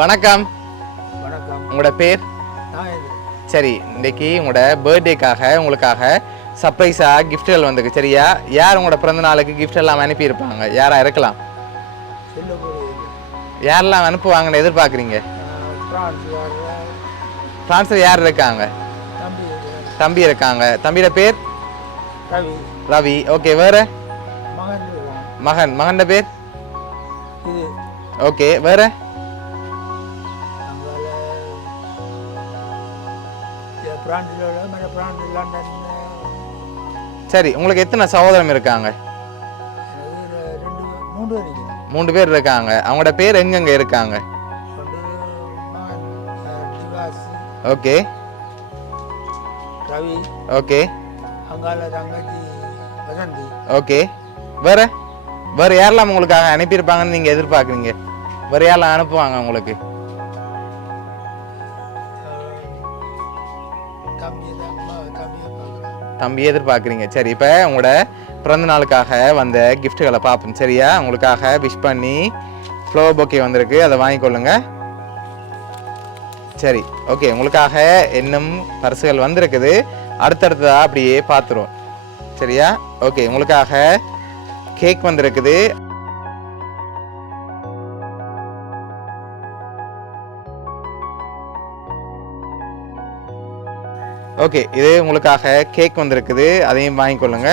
வணக்கம். வணக்கம். உங்களோட பேர்? நான் சரி, இன்னைக்கு உங்களோட பர்த்டேக்காக உங்களுக்காக சர்ப்ரைஸாக கிஃப்ட்கள் வந்துருக்கு. சரியா? யார் உங்களோட பிறந்த நாளுக்கு கிஃப்ட் எல்லாம் அனுப்பியிருப்பாங்க? யாராக இருக்கலாம்? யாரெல்லாம் அனுப்புவாங்கன்னு எதிர்பார்க்குறீங்க? ஃப்ரான்ஸில் யார் இருக்காங்க? தம்பி இருக்காங்க. தம்பியோட பேர்? ரவி. ஓகே, வேறு? மகன் பேர்? ஓகே, வேறு? சரி, உங்களுக்கு எத்தனை சகோதரம் இருக்காங்க? 3 பேர் இருக்காங்க. அவங்களோட பேர் எங்கெங்க இருக்காங்க? Okay okay okay. வேற வேற யாரெல்லாம் உங்களுக்காக அனுப்பியிருப்பாங்கன்னு நீங்க எதிர்பார்க்குறீங்க? வேற யாரெல்லாம் அனுப்புவாங்க உங்களுக்கு? தம்பி எதிர்பார்க்குறீங்க. சரி, இப்போ உங்களோட பிறந்த நாளுக்காக வந்த கிஃப்ட்டுகளை பார்ப்போம். சரியா? உங்களுக்காக விஷ் பண்ணி ஃப்ளவர் பொக்கே வந்திருக்கு, அதை வாங்கிக்கொள்ளுங்க. சரி, ஓகே. உங்களுக்காக இன்னும் பரிசுகள் வந்திருக்குது, அடுத்தடுத்ததாக அப்படியே பார்த்துருவோம். சரியா? ஓகே, உங்களுக்காக கேக் வந்திருக்குது. ஓகே, இது உங்களுக்காக கேக் வந்திருக்குது, அதையும் வாங்கிக்கொள்ளுங்க.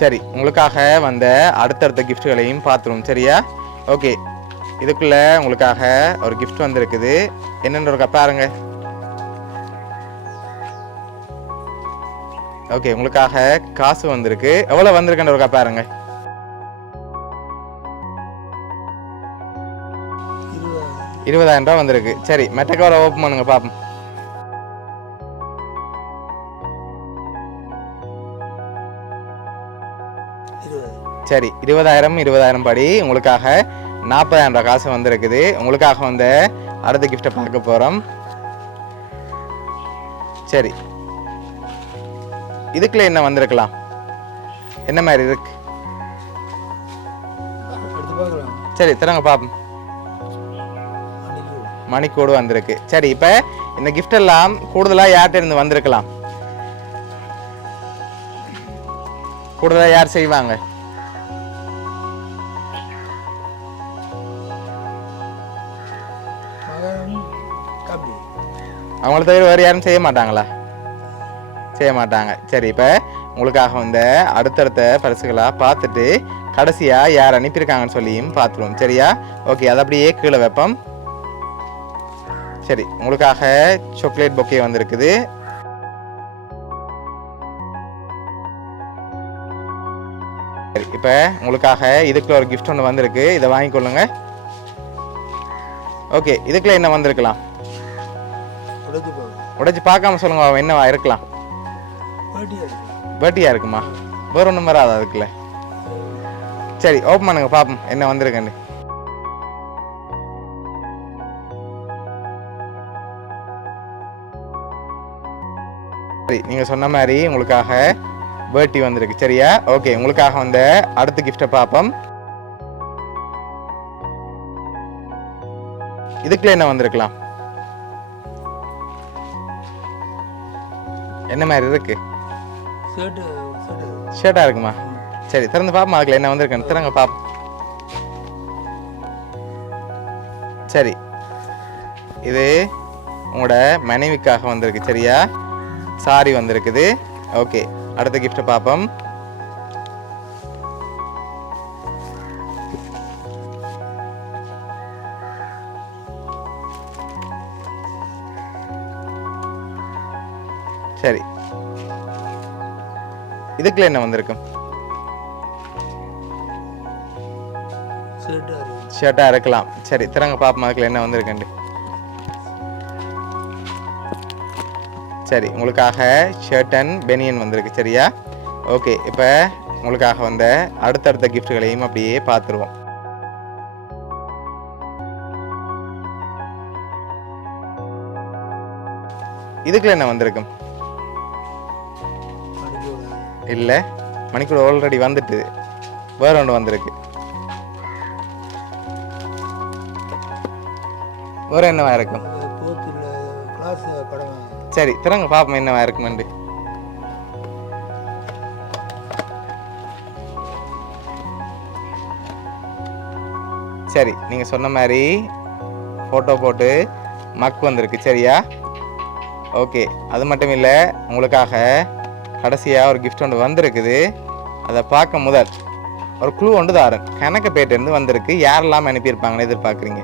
சரி, உங்களுக்காக வந்த அடுத்தடுத்த கிஃப்ட்களையும் பார்த்துருவோம். சரியா? ஓகே, இதுக்குள்ள உங்களுக்காக ஒரு கிஃப்ட் வந்திருக்குது. என்னென்னு ஒரு பாருங்க. ஓகே, உங்களுக்காக காசு வந்திருக்கு. எவ்வளோ வந்திருக்குன்ற ஒரு பாருங்க. 20,000 ரூபா வந்திருக்கு. சரி, மெட்ட கவரை ஓப்பன் பண்ணுங்க பாப்போம். சரி, 20,000 படி உங்களுக்காக 40,000 ரூபா காசு வந்திருக்குது. உங்களுக்காக வந்த அடுத்த கிஃப்டை பார்க்க போகிறோம். சரி, இதுக்குள்ள என்ன வந்திருக்கலாம்? என்ன மாதிரி இருக்கு? சரி, திறங்க பாப்போம். மணிக்கூடு வந்திருக்கு. சரி, இப்போ இந்த கிஃப்ட் எல்லாம் கூடுதலாக யார்கிட்ட இருந்து வந்திருக்கலாம்? கூடுதலாக யார் செய்வாங்க? அவங்கள தவிர வேறு யாரும் செய்ய மாட்டாங்களா? செய்ய மாட்டாங்க. சரி, இப்போ உங்களுக்காக வந்த அடுத்தடுத்த பரிசுகளாக பார்த்துட்டு கடைசியாக யார் அனுப்பியிருக்காங்கன்னு சொல்லியும் பார்த்துருவோம். சரியா? ஓகே, அதை அப்படியே கீழே வைப்போம். சரி, உங்களுக்காக சாக்லேட் பொக்கே வந்திருக்குது. சரி, இப்போ உங்களுக்காக இதுக்குள்ள ஒரு கிஃப்ட் ஒன்று வந்திருக்கு, இதை வாங்கிக்கொள்ளுங்க. ஓகே, இதுக்குள்ள என்ன வந்திருக்கலாம்? உடைச்சு பார்க்காம சொல்லுங்க, என்னவா இருக்கலாம்? வேட்டியா இருக்குமா? வேற ஒன்றும் வராது அதுக்குள்ள. சரி, ஓப்பன் பண்ணுங்க பாப்போம் என்ன வந்திருக்குன்னு. சரி, நீங்க சொன்ன மாதிரி உங்களுக்காக வேட்டி வந்திருக்கு. சரியா? ஓகே, உங்களுக்காக வந்த அடுத்த கிஃப்டை பார்ப்போம். இதுக்குள்ள என்ன வந்திருக்கலாம்? என்ன மாதிரி இருக்கு? ஷர்ட்டா இருக்குமா? சரி, திறந்து பாப்போம் அதுக்குள்ள என்ன வந்திருக்குன்னு. திறங்க பாப்போம். சரி, இது உங்களோட மனைவிக்காக வந்திருக்கு. சரியா? சாரி வந்திருக்குது. ஓகே, அடுத்த கிஃப்டை பார்ப்போம். சரி, இதுக்குள்ள என்ன வந்திருக்கும்? ஷர்ட்டா இருக்கலாம். சரி, திறங்க பாப்போம் அதுக்குள்ள என்ன வந்திருக்குண்டு. சரி, உங்களுக்காக ஷர்ட் அண்ட் பெனியன் வந்திருக்கு. சரியா? ஓகே, இப்போ உங்களுக்காக வந்த அடுத்தடுத்த கிஃப்ட்களையும் அப்படியே பார்த்துருவோம். இதுக்குள்ள என்ன வந்திருக்கும்? இல்லை, மணிக்கூட ஆல்ரெடி வந்துட்டு வேற ஒன்று வந்திருக்கு. வேற என்னவா இருக்கும்? கிளாஸ் படம். சரி, திறங்க பாப்போம் என்னவா இருக்குமெண்டு. சரி, நீங்கள் சொன்ன மாதிரி ஃபோட்டோ போட்டு மக் வந்திருக்கு. சரியா? ஓகே. அது மட்டும் இல்லை, உங்களுக்காக கடைசியாக ஒரு கிஃப்ட் ஒன்று வந்திருக்குது. அதை பார்க்க முதல் ஒரு க்ளூ ஒன்று தாரன். கணக்கப்பேட்டிருந்து வந்திருக்கு. யாரெல்லாம் அனுப்பியிருப்பாங்கன்னு எதிர்பார்க்குறீங்க?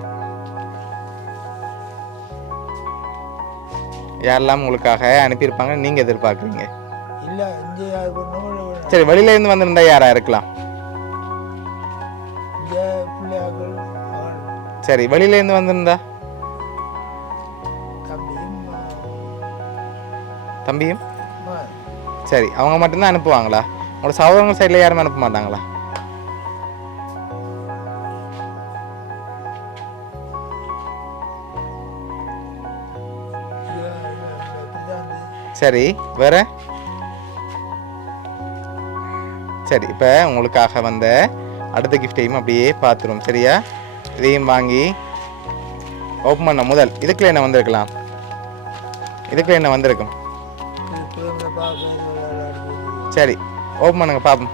யாரெல்லாம் உங்களுக்காக அனுப்பியிருப்பாங்கன்னு நீங்கள் எதிர்பார்க்குறீங்க? இல்லை, சரி, வெளியிலேருந்து வந்திருந்தா யாராக இருக்கலாம்? சரி, வெளியிலேருந்து வந்திருந்தா தம்பியும். சரி, அவங்க மட்டும்தான் அனுப்புவாங்களா? உங்களோட சகோதரங்க சைடில் யாரும் அனுப்ப மாட்டாங்களா? சரி, வேற? சரி, இப்போ உங்களுக்காக வந்த அடுத்த கிஃப்டையும் அப்படியே பார்த்துரும். சரியா? இதையும் வாங்கி ஓப்பன் பண்ண முதல் இதுக்குள்ள என்ன வந்திருக்கலாம்? இதுக்குள்ள என்ன வந்திருக்கும்? சரி, ஓப்பன் பண்ணுங்க பாப்போம்.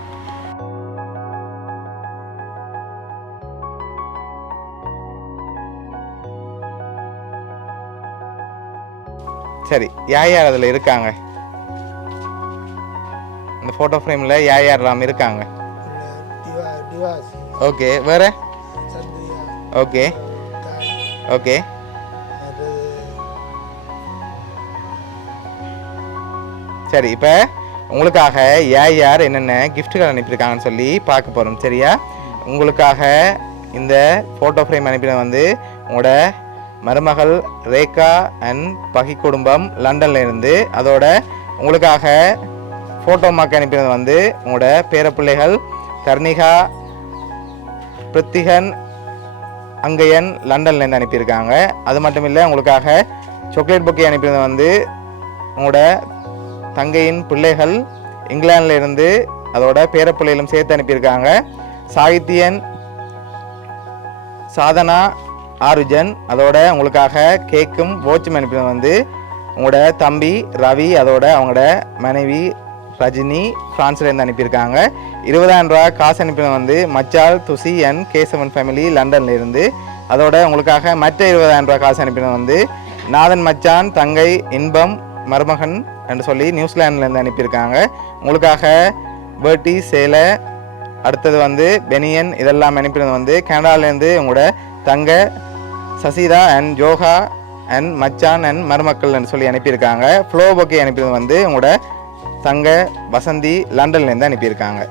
சரி, யார் யார் அதில் இருக்காங்க? இந்த ஃபோட்டோ ஃப்ரேமில் யார் யாரெல்லாம் இருக்காங்க? ஓகே, வேற? Okay okay. சரி, இப்போ உங்களுக்காக யார் யார் என்னென்ன கிஃப்ட்டுகள் அனுப்பியிருக்காங்கன்னு சொல்லி பார்க்க போகிறோம். சரியா? உங்களுக்காக இந்த ஃபோட்டோ ஃப்ரேம் அனுப்பினது வந்து உங்களோட மருமகள் ரேகா அண்ட் பகி குடும்பம் லண்டன்ல இருந்து. அதோட உங்களுக்காக ஃபோட்டோ மார்க் அனுப்பினது வந்து உங்களோட பேரப்பிள்ளைகள் தர்ணிகா பிருத்திகன் அங்கையன் லண்டன்லேருந்து அனுப்பியிருக்காங்க. அது மட்டும் இல்லை, உங்களுக்காக சாக்லேட் புக்கே அனுப்பினது வந்து உங்களோட தங்கையின் பிள்ளைகள் இங்கிலாந்துல இருந்து. அதோட பேரப்பிள்ளைகளும் சேர்த்து அனுப்பியிருக்காங்க. சாகித்யன் சாதனா ஆருஜன். அதோட உங்களுக்காக கேக்கும் வாட்சும் அனுப்பினது வந்து உங்களோட தம்பி ரவி. அதோட அவங்களோட மனைவி ரஜினி ஃப்ரான்ஸ்லேருந்து அனுப்பியிருக்காங்க. 20,000 ரூபா காசு அனுப்பினது வந்து மச்சால் துசி அண்ட் கேசவன் ஃபேமிலி லண்டன்ல இருந்து. அதோட உங்களுக்காக மற்ற 20,000 ரூபா காசு அனுப்பினது வந்து நாதன் மச்சான் தங்கை இன்பம் மருமகன் என்று சொல்லி நியூசிலாந்துலேருந்து அனுப்பியிருக்காங்க. உங்களுக்காக வேட்டி சேலை, அடுத்தது வந்து பெனியன், இதெல்லாம் அனுப்பினது வந்து கனடாலேருந்து உங்களோட தங்க சசிதா அண்ட் ஜோகா அண்ட் மச்சான் அண்ட் மருமக்கள்னு சொல்லி அனுப்பியிருக்காங்க. ஃப்ளோ பொக்கே அனுப்பினது வந்து உங்களோட தங்க வசந்தி லண்டன்லேருந்து அனுப்பியிருக்காங்க.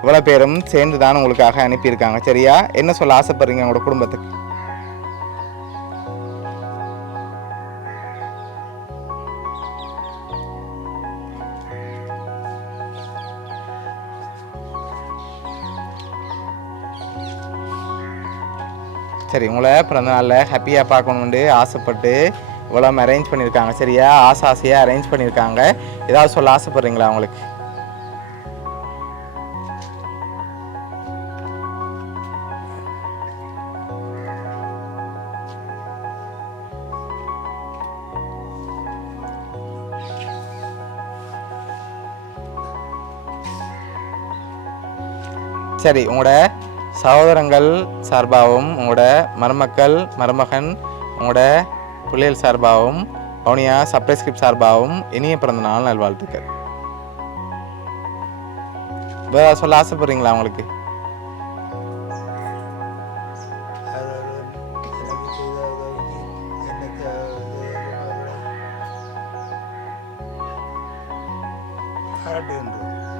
இவ்வளோ பேரும் சேர்ந்து தான் உங்களுக்காக அனுப்பியிருக்காங்க. சரியா? என்ன சொல்ல ஆசைப்படுறீங்க உங்களோட குடும்பத்துக்கு? சரி, உங்களை பிறந்த நாளில் ஹாப்பியாக பார்க்கணுன்ட்டு ஆசைப்பட்டு இவ்வளோ அரேஞ்ச் பண்ணியிருக்காங்க. சரியா? ஆசையாக அரேஞ்ச் பண்ணியிருக்காங்க. ஏதாவது சொல்ல ஆசைப்படுறீங்களா உங்களுக்கு? சரி, உங்களோட சகோதரங்கள் சார்பாகவும் உங்களோட மருமக்கள் மருமகன் உங்களோட பிள்ளைகள் சார்பாகவும் பவுனியா சப்ரைஸ்கிரிப்ட் சார்பாகவும் இனிய பிறந்த நாள் நல்வாழ்த்துக்கள். வேற சொல்ல ஆசைப்படுறீங்களா உங்களுக்கு?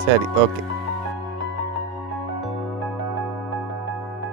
சரி, ஓகே.